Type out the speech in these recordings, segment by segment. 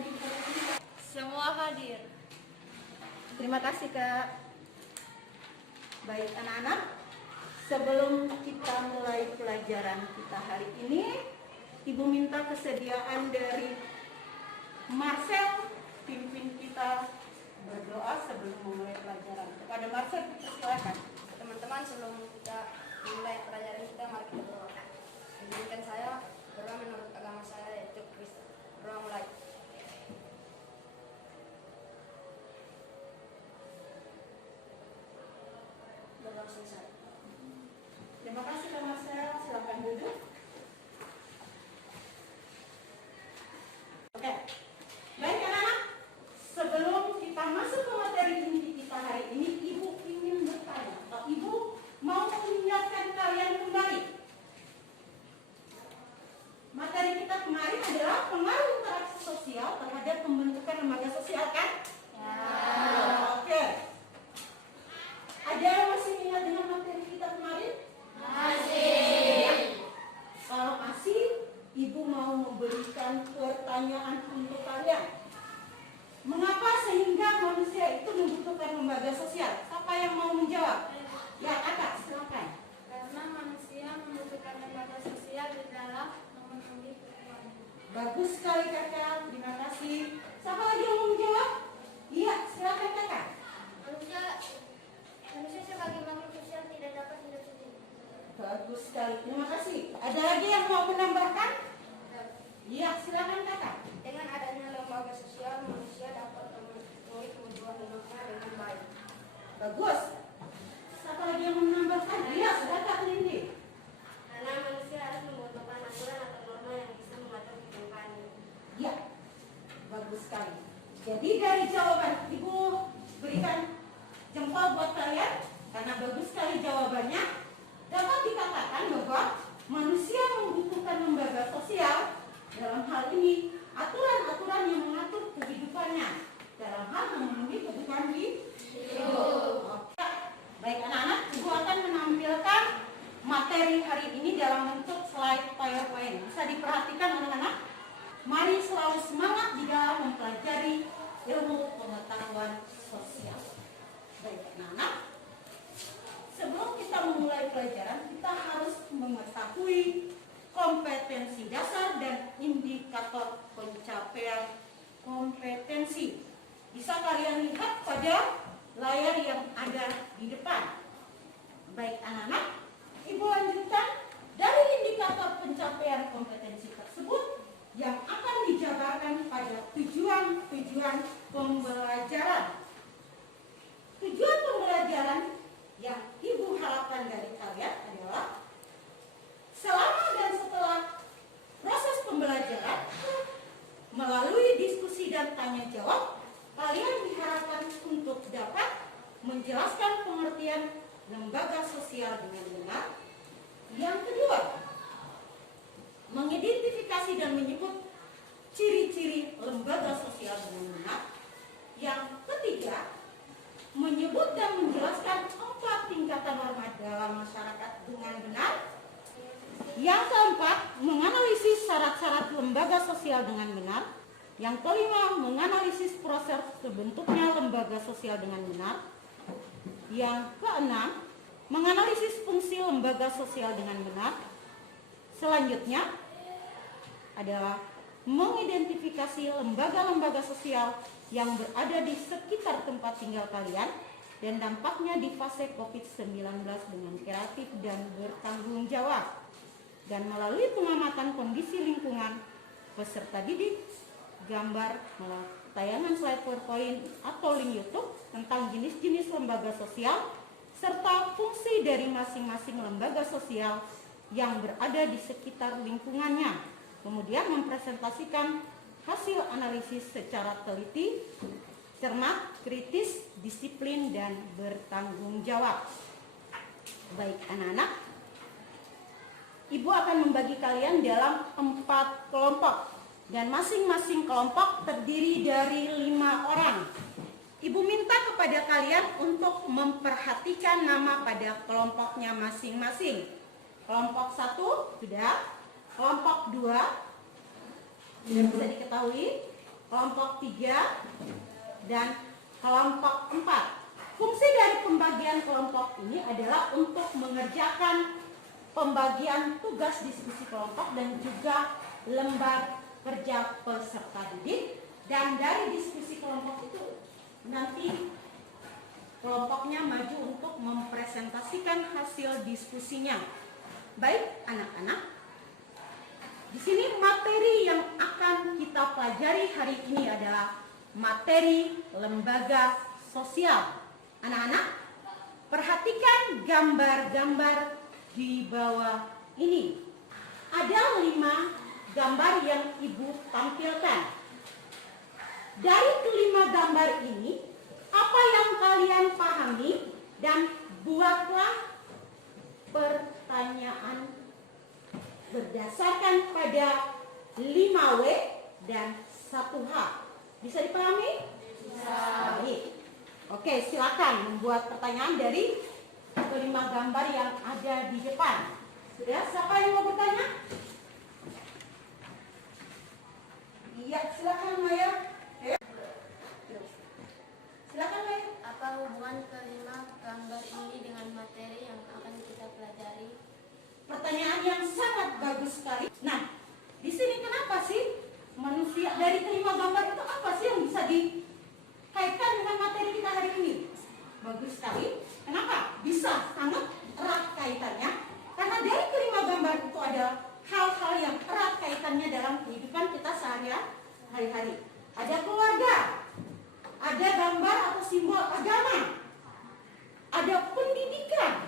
hadir hari ini? Semua hadir. Terima kasih Kak. Baik anak-anak, sebelum kita mulai pelajaran kita hari ini, Ibu minta kesediaan dari Marcel, pimpin kita berdoa sebelum memulai pelajaran. Kepada Marcel, silakan. Teman-teman, sebelum kita mulai pelajaran kita, mari kita berdoa. Izinkan saya berdoa menurut agama saya, yaitu Kristen. Berdoa mulai. Berdoa selesai. Terima kasih Kak Marcel, silakan duduk. Oke, baik anak-anak, sebelum kita masuk ke materi inti kita hari ini, Ibu ingin bertanya, atau Ibu mau mengingatkan kalian kembali. Materi kita kemarin adalah pengaruh interaksi sosial terhadap pembentukan lembaga sosial, kan? Ya. Oke. Ada yang masih ingat dengan materi kita kemarin? Masih. Kalau masih, Ibu mau memberikan pertanyaan untuk kalian. Mengapa sehingga manusia itu membutuhkan lembaga sosial? Siapa yang mau menjawab? Ya, Kakak, silakan. Karena manusia membutuhkan lembaga sosial di dalam memenuhi kebutuhan. Bagus sekali Kakak, terima kasih. Siapa lagi yang mau menjawab? Iya, silakan Kakak. Manusia sebagai makhluk sosial tidak dapat hidup sendiri. Bagus sekali, terima kasih. Ada lagi yang mau menambahkan? Iya, silakan Kakak. Dengan adanya lembaga sosial, manusia dapat memenuhi kebutuhan hidupnya dengan baik. Bagus. Siapa lagi yang mau menambahkan? Iya, silakan Lindi. Karena manusia harus membutuhkan aturan atau norma yang bisa mengatur kehidupannya. Iya, bagus sekali. Jadi dari jawaban Ibu berikan jempol buat kalian karena bagus sekali jawabannya. Dapat dikatakan bahwa manusia membutuhkan lembaga sosial, dalam hal ini aturan-aturan yang mengatur kehidupannya dalam hal memenuhi kebutuhan hidup. Oke. Baik anak-anak, Ibu akan menampilkan materi hari ini dalam bentuk slide PowerPoint. Bisa diperhatikan anak-anak? Mari selalu semangat di dalam mempelajari ilmu pengetahuan sosial. Baik anak-anak, sebelum kita memulai pelajaran, kita harus mengetahui kompetensi dasar dan indikator pencapaian kompetensi. Bisa kalian lihat pada layar yang ada di depan. Baik anak-anak, Ibu lanjutkan dari indikator pencapaian kompetensi tersebut yang akan dijabarkan pada tujuan-tujuan pembelajaran. Tujuan pembelajaran yang Ibu harapkan dari kalian adalah selama dan setelah proses pembelajaran, melalui diskusi dan tanya jawab, kalian diharapkan untuk dapat menjelaskan pengertian lembaga sosial dengan benar. Yang kedua, mengidentifikasi dan menyebut ciri-ciri lembaga sosial dengan benar. Yang ketiga, menyebut dan menjelaskan 4 tingkatan norma dalam masyarakat dengan benar. Yang keempat, menganalisis syarat-syarat lembaga sosial dengan benar. Yang kelima, menganalisis proses terbentuknya lembaga sosial dengan benar. Yang keenam, menganalisis fungsi lembaga sosial dengan benar. Selanjutnya adalah mengidentifikasi lembaga-lembaga sosial yang berada di sekitar tempat tinggal kalian dan dampaknya di fase COVID-19 dengan kreatif dan bertanggung jawab. Dan melalui pengamatan kondisi lingkungan, peserta didik, gambar, tayangan slide PowerPoint atau link YouTube tentang jenis-jenis lembaga sosial, serta fungsi dari masing-masing lembaga sosial yang berada di sekitar lingkungannya. Kemudian mempresentasikan hasil analisis secara teliti, cermat, kritis, disiplin, dan bertanggung jawab. Baik anak-anak, Ibu akan membagi kalian dalam 4 kelompok dan masing-masing kelompok terdiri dari 5 orang. Ibu minta kepada kalian untuk memperhatikan nama pada kelompoknya masing-masing. Kelompok 1 sudah, kelompok 2 bisa diketahui, kelompok 3, dan kelompok 4. Fungsi dari pembagian kelompok ini adalah untuk mengerjakan pembagian tugas diskusi kelompok dan juga lembar kerja peserta didik. Dan dari diskusi kelompok itu nanti kelompoknya maju untuk mempresentasikan hasil diskusinya. Baik anak-anak, di sini materi yang akan kita pelajari hari ini adalah materi lembaga sosial. Anak-anak, perhatikan gambar-gambar di bawah ini. Ada 5 gambar yang Ibu tampilkan. Dari kelima gambar ini, apa yang kalian pahami dan buatlah pertanyaan berdasarkan pada 5W dan 1H. Bisa dipahami? Bisa. Baik. Oke, silakan membuat pertanyaan dari kelima gambar yang ada di depan. Sudah, siapa yang mau bertanya? Iya, silakan Maya. Silakan Maya. Apa hubungan kelima gambar ini dengan materi yang akan kita pelajari? Pertanyaan yang sangat bagus sekali. Nah, di sini kenapa sih manusia dari kelima gambar itu apa sih yang bisa dikaitkan dengan materi kita hari ini? Bagus sekali. Kenapa? Bisa sangat erat kaitannya. Karena dari kelima gambar itu ada hal-hal yang erat kaitannya dalam kehidupan kita sehari-hari. Ada keluarga, ada gambar atau simbol agama, ada pendidikan.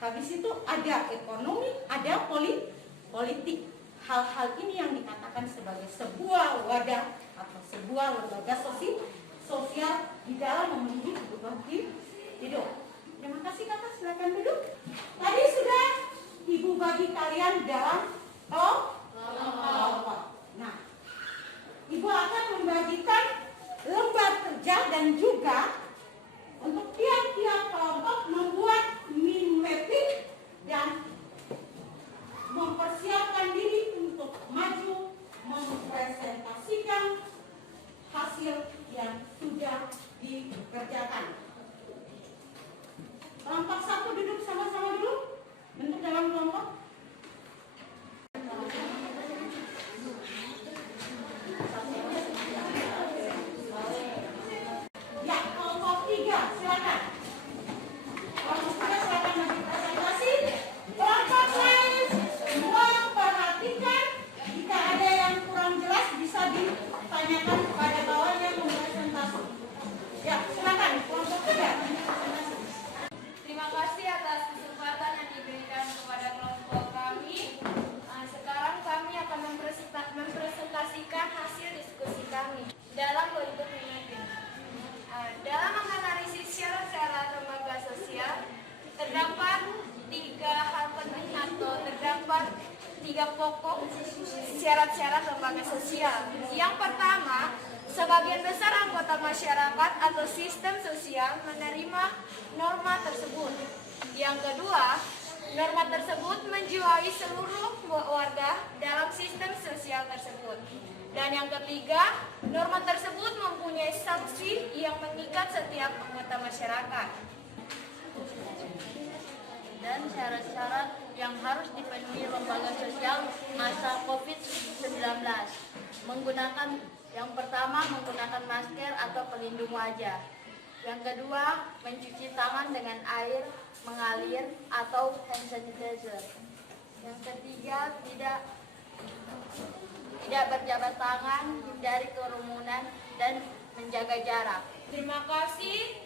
Habis itu ada ekonomi, ada politik. Hal-hal ini yang dikatakan sebagai sebuah wadah atau sebuah lembaga sosial di dalam memenuhi kebutuhan hidup. Terima kasih kakak, silakan duduk. Tadi sudah Ibu bagi kalian dalam kelompok. Nah, Ibu akan membagikan lembar kerja dan juga untuk tiap-tiap kelompok membuat mini mapping dan mempersiapkan diri untuk maju mempresentasikan hasil yang sudah dikerjakan. Kelompok 1 duduk sama-sama dulu, bentuk dalam kelompok. Ya, kelompok 3, silakan. Kelompok 3 silakan maju presentasi. Kelompok lain semua perhatikan, jika ada yang kurang jelas bisa ditanyakan kepada bawah yang mempresentasi. Ya, silakan kelompok 3. Terima kasih atas kesempatan yang diberikan kepada kelompok kami. Sekarang kami akan mempresentasikan hasil diskusi kami dalam bentuk mini-mapping. Dalam menganalisis syarat-syarat lembaga sosial, terdapat 3 hal penting atau terdapat 3 pokok syarat-syarat lembaga sosial. Yang pertama, sebagian besar anggota masyarakat atau sistem sosial menerima norma tersebut. Yang kedua, norma tersebut menjiwai seluruh warga dalam sistem sosial tersebut. Dan yang ketiga, norma tersebut mempunyai sanksi yang mengikat setiap anggota masyarakat. Dan syarat-syarat yang harus dipenuhi lembaga sosial masa COVID-19. Yang pertama, menggunakan masker atau pelindung wajah. Yang kedua, mencuci tangan dengan air mengalir atau hand sanitizer. Yang ketiga, tidak berjabat tangan, hindari kerumunan, dan menjaga jarak. Terima kasih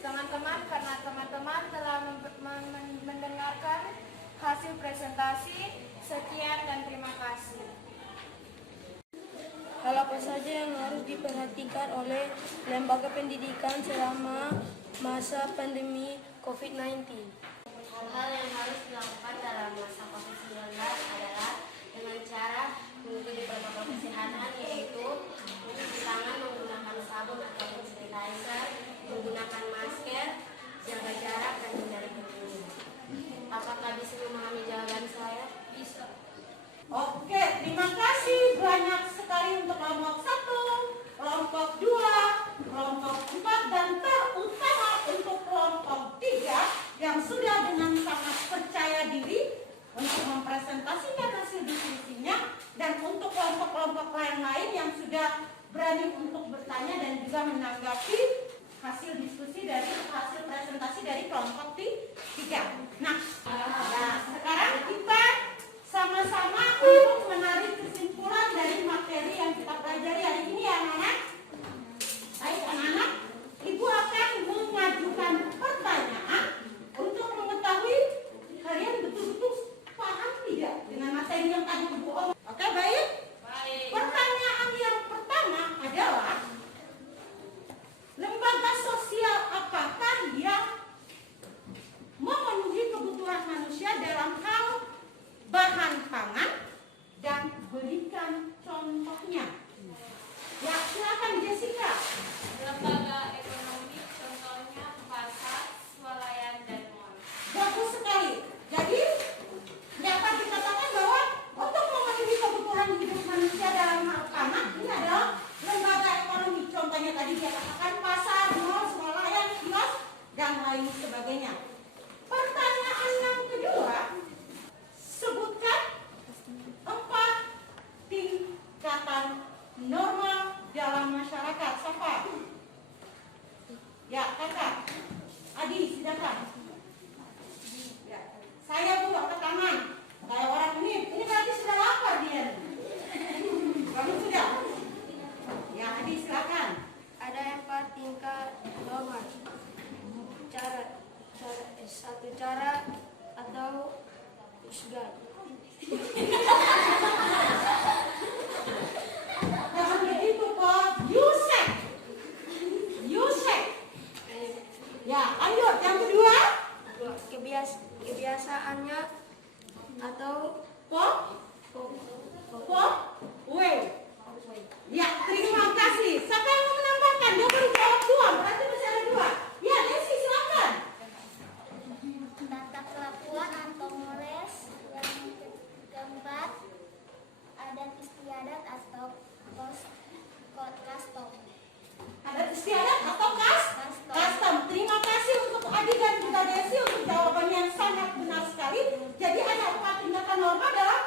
teman-teman karena teman-teman telah mendengarkan hasil presentasi. Sekian dan terima kasih. Hal apa saja yang harus diperhatikan oleh lembaga pendidikan selama masa pandemi COVID-19? Hal-hal yang harus dilakukan dalam masa COVID-19 adalah dengan cara mengikuti protokol kesehatan, yaitu mencuci tangan menggunakan sabun atau sanitizer, menggunakan masker, jaga jarak, dan hindari kerumunan. Apakah bisa memahami jawaban saya? Bisa. Oke, terima kasih banyak sekali untuk sudah berani untuk bertanya dan juga menanggapi hasil diskusi dari hasil presentasi dari kelompok 3. Nah, sekarang kita sama-sama untuk menarik kesimpulan dari materi yang kita pelajari hari ini ya anak-anak. Baik anak-anak, Ibu akan mengajukan pertanyaan untuk mengetahui kalian betul-betul paham tidak dengan materi yang tadi Ibu omong. Oke, baik? Baik. Pertanyaan yang pertama adalah lembaga sosial apakah yang memenuhi kebutuhan manusia dalam hal bahan pangan dan berikan contohnya. Ya, silakan Jessica. Lembaga ekonomi contohnya pasar, swalayan, dan mal. Bagus sekali. Jadi dapat dikatakan bahwa untuk memenuhi kebutuhan hidup manusia dalam hal pangan ini adalah lembaga ekonomi. Contohnya tadi dia katakan pasar, mal, swalayan, kios, dan lain sebagainya. Pertanyaan yang kedua, sebutkan 4 tingkatan norma dalam masyarakat. Siapa? Ya, kakak. Adi, silakan. Ya, saya Bu angkat tangan. Kayak orang ini berarti sudah lapar dia. Kamu sudah? Ya, Adi silakan. Ada 4 tingkat norma. Satu cara atau usgan. Jangan begitu Pak. Yusek. Ya, lanjut. Yang kedua, Kebiasaannya atau pop. Ya, terima kasih. Siapa yang mau menambahkan? Dia baru jawab 2, berarti masih ada 2. Ya, Desi silakan. Tata kelakuan atau moles. Yang keempat, adat istiadat atau custom. Adat istiadat atau custom. Terima kasih untuk Adi dan juga Desi untuk jawaban yang sangat benar sekali. Jadi ada 4 tingkatan norma dalam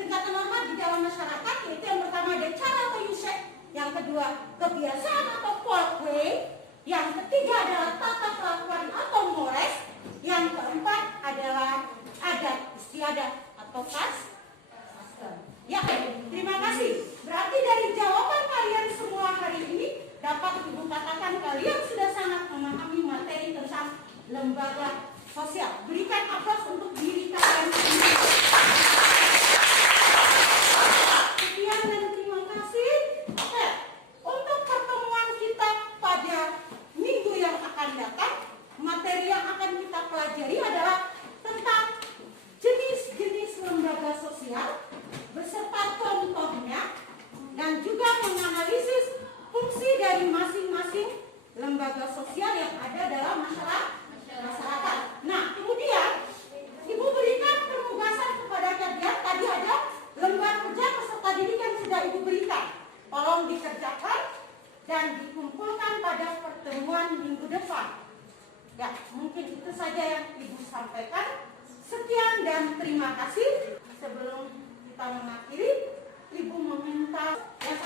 tingkatan norma di dalam masyarakat, yaitu yang pertama ada cara atau usek, yang kedua kebiasaan atau folklore, yang ketiga adalah tata kelakuan atau moles, yang keempat adalah adat istiadat atau custom. Ya, terima kasih. Berarti dari jawaban kalian semua hari ini dapat Ibu katakan kalian sudah sangat memahami materi tentang lembaga sosial. Berikan aplaus untuk diri kalian sendiri. Sekian dan terima kasih. Oke, untuk pertemuan kita pada minggu yang akan datang, materi yang akan kita pelajari adalah tentang jenis-jenis lembaga sosial beserta contohnya dan juga menganalisis fungsi dari masing-masing lembaga sosial yang ada dalam masyarakat. Nah, kemudian Ibu berikan penugasan kepada kalian. Tadi ada lembar kerja peserta didik yang sudah Ibu berikan. Tolong dikerjakan dan dikumpulkan pada pertemuan minggu depan. Ya, mungkin itu saja yang Ibu sampaikan. Sekian dan terima kasih. Sebelum kita mengakhiri, Ibu meminta yang